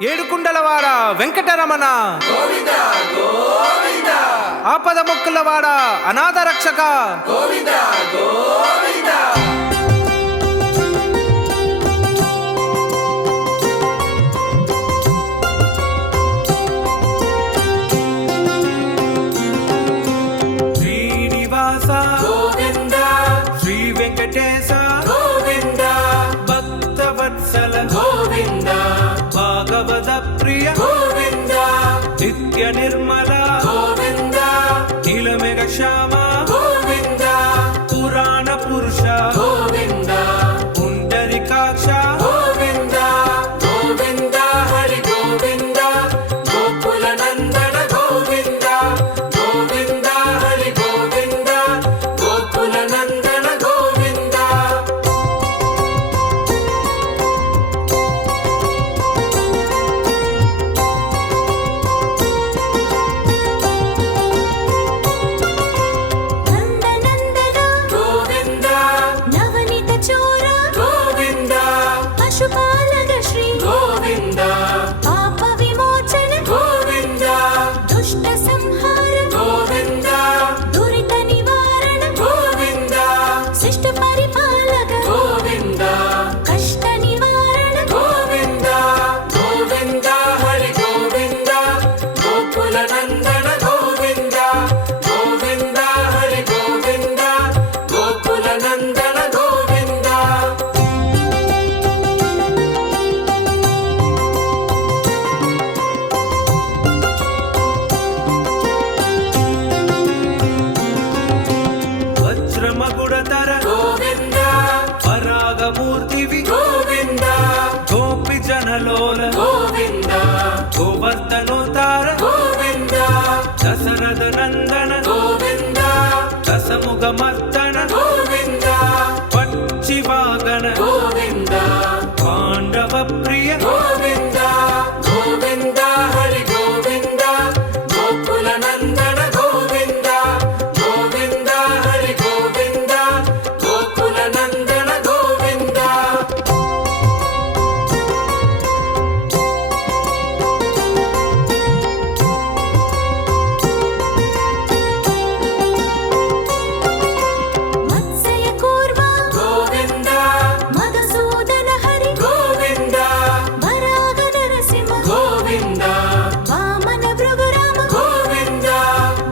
ఏడుకుండలవాడ వెంకటరమణ గోవింద గోవింద ఆపద మొక్కులవాడ అనాథ రక్షక గోవింద గోవింద శ్రీనివాస గోవింద శ్రీ వెంకటేశ గోవింద భక్తవత్సల గోవింద భాగవత ప్రియ గోవింద నిత్య నిర్మల గోవింద నీలమేఘ శ్యామ గోవింద పురాణ పురుష గోవింద పుండరీకాక్ష గోవింద గోవింద హరి గోవింద గోకుల నందన గోవింద గోవింద హరి గోవింద గోకుల నందన గోవింద నందనందన గోవింద నవనీత చోర గోవింద పశుపాలక శ్రీ గోవింద పాప విమోచన గోవింద దుష్ట సంహార గోవింద దురిత నివారణ గోవింద శిష్ట పరిపాలక గోవింద కష్ట నివారణ గోవింద గోవింద హరి గోవింద గోకుల నందన గోవింద గోవింద హరి గోవింద గోకుల నందన గోవింద వజ్రమగుడతర గోవింద పరాగమూర్తివి గోవింద గోపి జనలోల గోవింద గోవర్ధనోతార గోవింద దశరథ నందన గోవింద దశముఖ మర్దన గోవింద పక్షివాగన గోవింద పాండవ ప్రియ గోవింద గోవింద హరి గోవింద గోకుల నందన గోవింద గోవింద హరి గోవింద గోకుల నందన గోవింద మత్స్య కూర్మ గోవింద మధుసూదన హరి గోవింద వరాగ నరసింహ గోవింద వామన భృగురామ గోవింద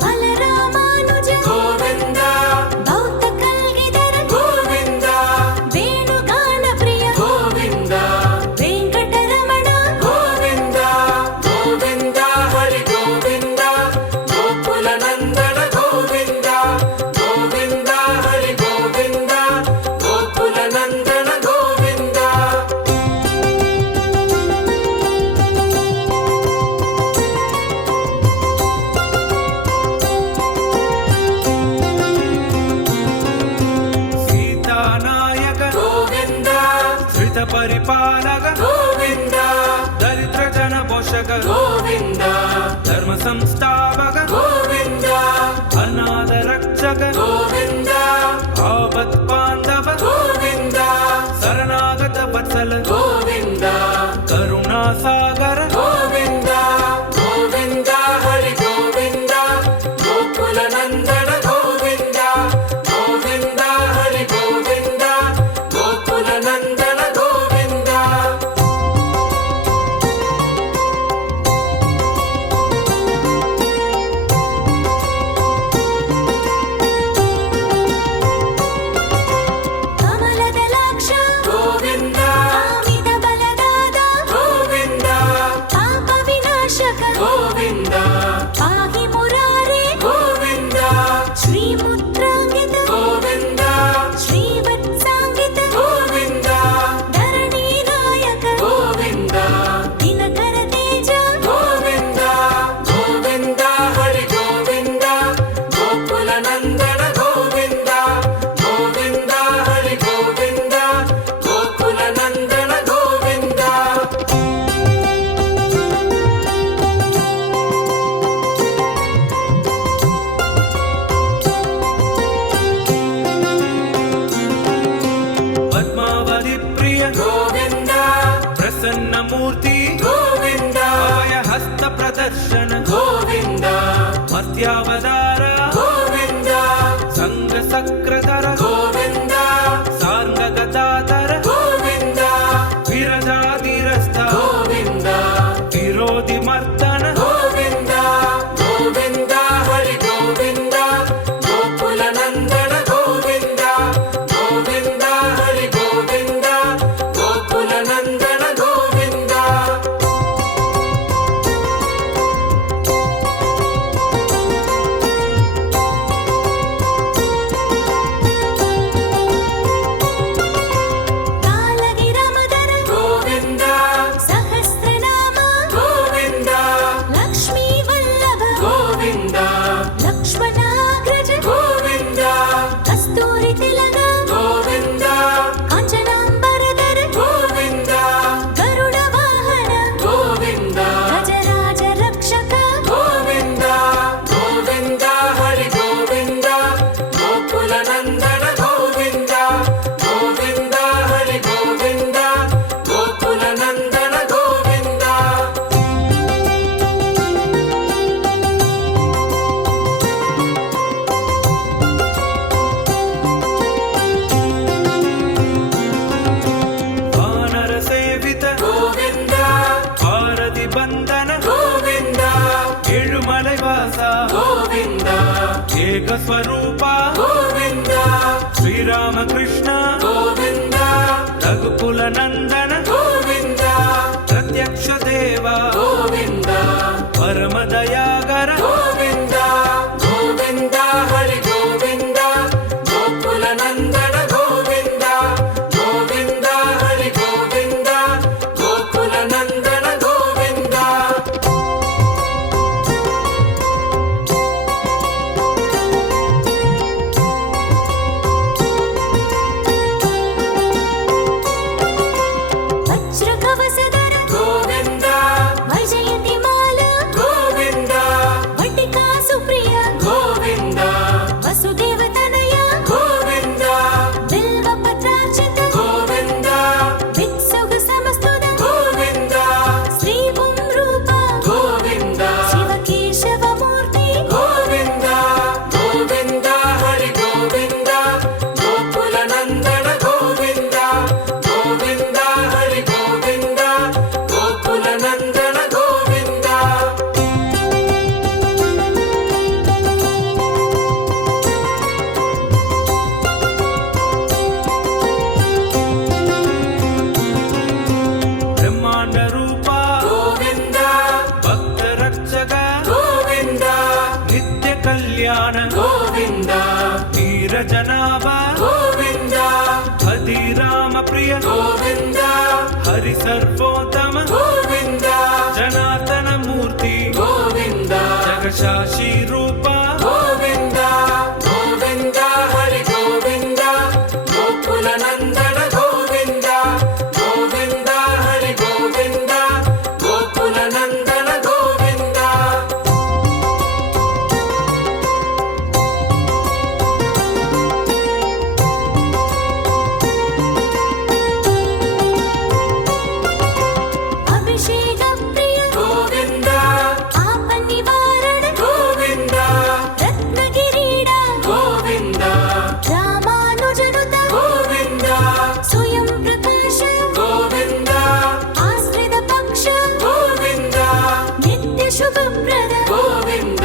బలరామానుజ గోవింద భౌత కల్గిధర గోవింద వేణుగాన ప్రియ గోవింద వెంకటరమణ గోవింద గోవింద హరి గోవింద గోకుల నందన గోవింద గోవింద హరి గోవింద గోకుల నందన గోవింద సీతానాయక గోవింద ధృత పరిపాలక గోవింద దరిద్ర జన పోషక గోవింద ధర్మ సంస్థాపక గోవింద అనాథ రక్షక గోవింద ఆపత్ బాంధవ గోవింద శరణాగత వత్సల గోవింద కరుణా సాగర గోవింద గోవింద హరి గోవింద గోకుల నందన గోవింద గోవింద హరి గోవింద గోకుల నందన గోవింద కమలదలాక్ష గోవింద కామిత బలదాద గోవింద పాప వినాశక గోవింద పాహి మురారే గోవింద శ్రీముద్రాంగిత గోవింద శ్రీవత్సాంగిత గోవింద ధరణీ నాయక గోవింద దినకర తేజ గోవింద గోవింద హరి గోవింద గోకుల నందన గోవింద గోవింద హరి గోవింద గోకుల నందన గోవింద పద్మావతి ప్రియ గోవింద ప్రసన్నమూర్తి గోవింద ದರ್ಶನ ಗೋವಿಂದ ಮರ್ತ್ಯಾವತಾರ ಗೋವಿಂದ ಸಂಘ ಸಕ್ರಧರ ಗೋವಿಂದ ಸಾಂಗ ಗದಾಧರ ಗೋವಿಂದ ವಿರಜಾಧಿರಸ್ಥ ಗೋವಿಂದ ವಿರೋಧಿ ಮರ್ದನ ಗೋವಿಂದ ಗೋವಿಂದ ಹರಿ ಗೋವಿಂದ ಗೋಕುಲ ನಂದನ ಗೋವಿಂದ ಗೋವಿಂದ ಹರಿ ಗೋವಿಂದ ಗೋಕುಲ ನಂದನ ಗೋವಿಂದ ಕಾಲಗಿರಮದರ ಗೋವಿಂದ ಸಹಸ್ರನಾಮ ಗೋವಿಂದ ಲಕ್ಷ್ಮೀ ವಲ್ಲಭ ಗೋವಿಂದ ಲಕ್ಷ್ಮಣಾಗ್ರಜ ಗೋವಿಂದ ಕಸ್ತೂರಿ ತಿಲಕ ಗೋವಿಂದ ಕಾಂಚನಾಂಬರಧರ ಗೋವಿಂದ ಗರುಡ ವಾಹನ ಗೋವಿಂದ ಗಜರಾಜ ರಕ್ಷಕ ಗೋವಿಂದ ಗೋವಿಂದ ಹರಿ ಗೋವಿಂದ ಗೋಕುಲ ನಂದನ ಗೋವಿಂದ ಗೋವಿಂದ ಹರಿ ಗೋವಿಂದ ಗೋಕುಲ ನಂದನ ಗೋವಿಂದ ವಾನರ ಸೇವಿತ ಗೋವಿಂದ ಭಾರತಿ ಬಂಧನ ಗೋವಿಂದ ಏಳುಮಲೆ ವಾಸ ಗೋವಿಂದ ಏಕ ಸ್ವರೂಪ ಗೋವಿಂದ ಶ್ರೀರಾಮಕೃಷ್ಣ ಗೋವಿಂದ ರಘುಕುಲ ನಂದನ ಗೋವಿಂದ ಪ್ರತ್ಯಕ್ಷ ದೇವ ಗೋವಿಂದ ಪರಮ ದಯಾಗರ ಗೋವಿಂದ ಗೋವಿಂದ ಹರಿ ಗೋವಿಂದ ಗೋಕುಲ ನಂದನ ಗೋವಿಂದ ಗೋವಿಂದ ಹರಿ ಗೋವಿಂದ ಗೋಕುಲ ನಂದನ ಗೋವಿಂದ ವಜ್ರ ಕವಸಧರ ಗೋವಿಂದ ವೈಜಯಂತಿ ಮಾಲ ಗೋವಿಂದ ವಟಿಕಾ ಸುಪ್ರಿಯ ಗೋವಿಂದ ವಸುದೇವ ತನಯ ಗೋವಿಂದ ಬಿಲ್ವ ಪತ್ರಾರ್ಚಿತ ಗೋವಿಂದ ವಿಕ್ಸುಗ ಸಮಸ್ತುತ ಗೋವಿಂದ ಶ್ರೀ ರೂಪ ಗೋವಿಂದ ಶಿವಕೇಶವ ಮೂರ್ತಿ ಗೋವಿಂದ ಗೋವಿಂದ ಹರಿ ಗೋವಿಂದ ಗೋಕುಲ ನಂದನ ಗೋವಿಂದ ಗೋವಿಂದ ಹರಿ ಗೋವಿಂದ ಗೋಕುಲ ನಂದನ ಗೋವಿಂದ ಬ್ರಹ್ಮಾಂಡ ರೂಪ ಗೋವಿಂದ ಭಕ್ತ ರಕ್ಷಕ ಗೋವಿಂದ ನಿತ್ಯ ಕಲ್ಯಾಣ ಗೋವಿಂದ ತೀರ ಜನಾಭ ಗೋವಿಂದ ಹದಿರಾಮ ಪ್ರಿಯ ಗೋವಿಂದ ಹರಿ ಸರ್ವೋತ್ತಮ ಗೋವಿಂದ ಜನಾರ್ದನ ಮೂರ್ತಿ ಗೋವಿಂದ ಜಗಶಾಶಿ ರೂಪ ಗೋವಿಂದ ಗೋವಿಂದ ಹರಿ ಗೋವಿಂದ ಗೋಕುಲ ನಂದನ ಗೋವಿಂದ ಗೋವಿಂದ ಹರಿ ಗೋವಿಂದ ಗೋಕುಲ ನಂದನ ಗೋವಿಂದ ಅಭಿಷೇಕ ಪ್ರಿಯ ಗೋವಿಂದ ಆಪ ನಿವಾರಣ ಗೋವಿಂದ ರತ್ನಗಿರೀಡ ಗೋವಿಂದ ರಾಮಾನುಜನುತ ಗೋವಿಂದ ಸ್ವಯಂ ಪ್ರಕಾಶ ಗೋವಿಂದ ಆಶ್ರಿತ ಪಕ್ಷ ಗೋವಿಂದ ನಿತ್ಯ ಶುಭಪ್ರದ ಗೋವಿಂದ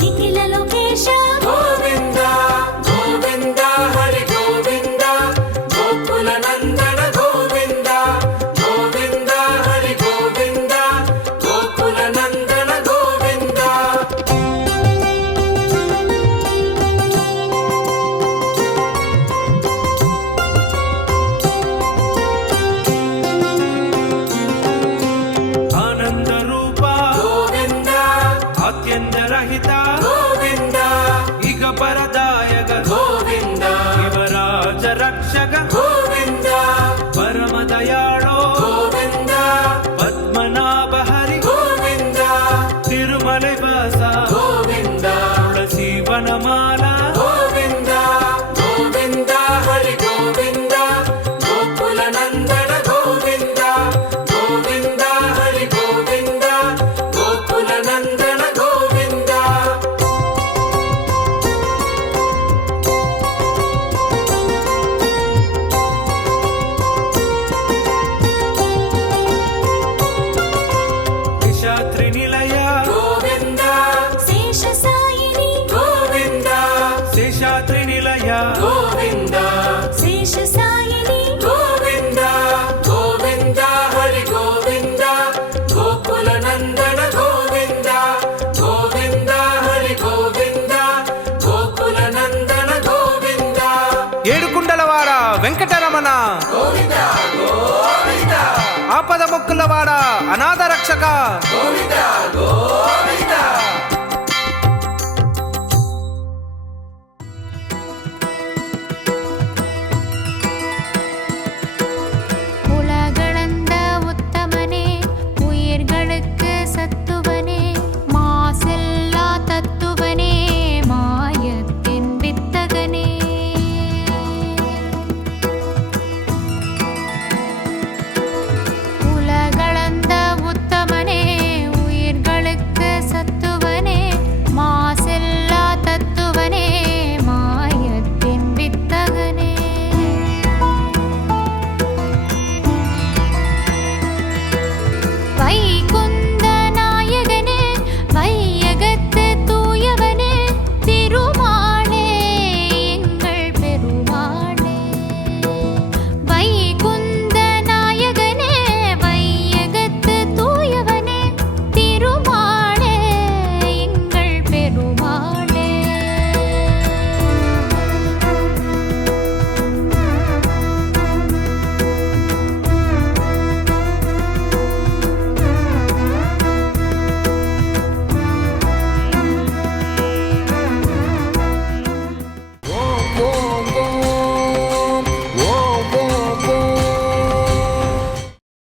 ನಿಖಿಲ ಲೋಕೇಶ ಗೋವಿಂದ ಗೋವಿಂದ ಹರಿ ಗೋವಿಂದ ಗೋಕುಲ ನಂದನ ಗೋವಿಂದ ಗೋವಿಂದ ಹರಿ ಗೋವಿಂದ ಗೋಕುಲ ನಂದನ ಗೋವಿಂದ ಆನಂದ ರೂಪ ಗೋವಿಂದ దీనులవాడ అనాథ రక్షక గోవింద గోవింద